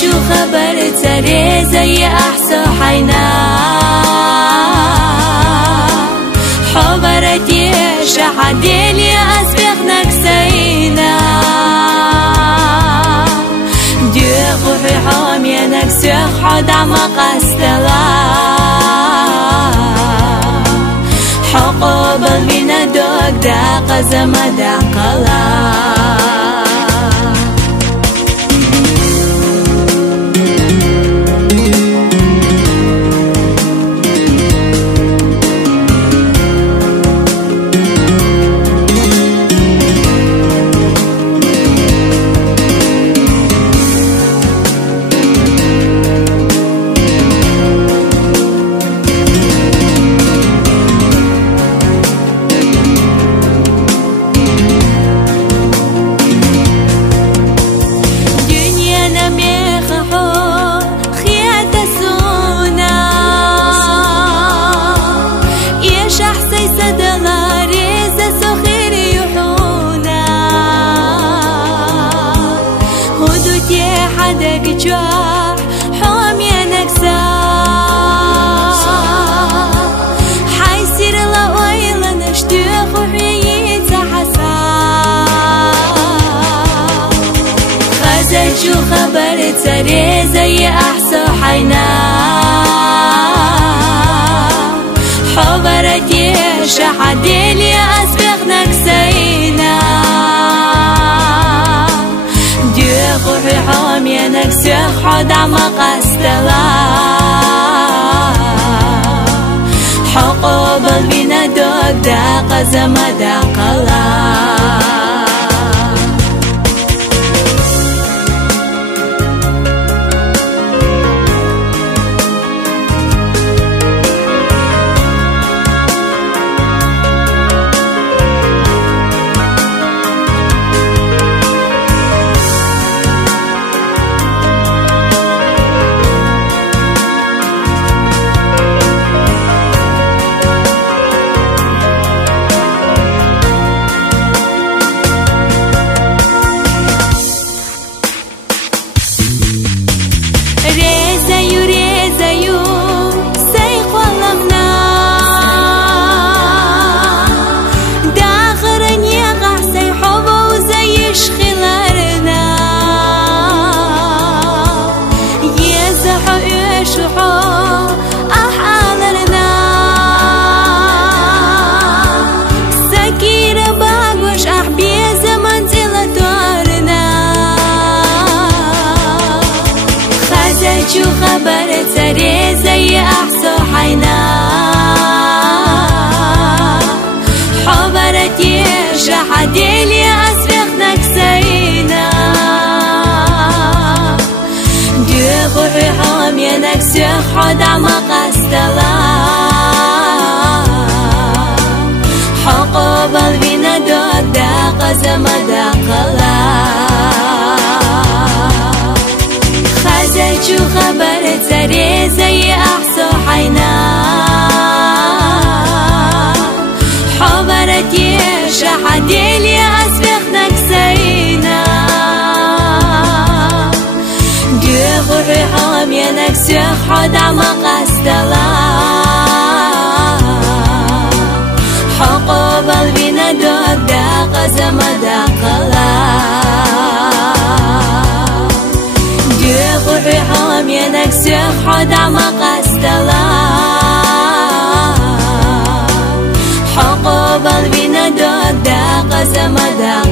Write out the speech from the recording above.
شو خبر تري زي أحسو حينا حبرتي شحديلي أسبقناك سينا ديق في حامينك سيخ حد عمق استلا حقوب من دوك داق زمدا قلا حدك جاح حامينك ساح حيصير لويلة نشتاق وحييت حساح خزل شو خبر تري زي أحسو حينا حبرتي شحديلي أسبقناك سينا في حامينك سيخ حد عمق استلا حقوب من دوك داق زمدا قلا شو خبر تري زي أحسو حينا حبرتي شحديلي أسبقناك سينا ديق في حامينك سيخ حد عمق استلا حقوب البينا دوك داق زمدا قلا شو خبر تري زي أحسو حينا حبرتي شحديلي أسبقناك سينا ديق في حامينك سيخ حد عمق استلا حقوب البينا دوك داق زمدا قلا في حامينك سيخ حد عمق استلا حقوب البينا دوك داق زمدا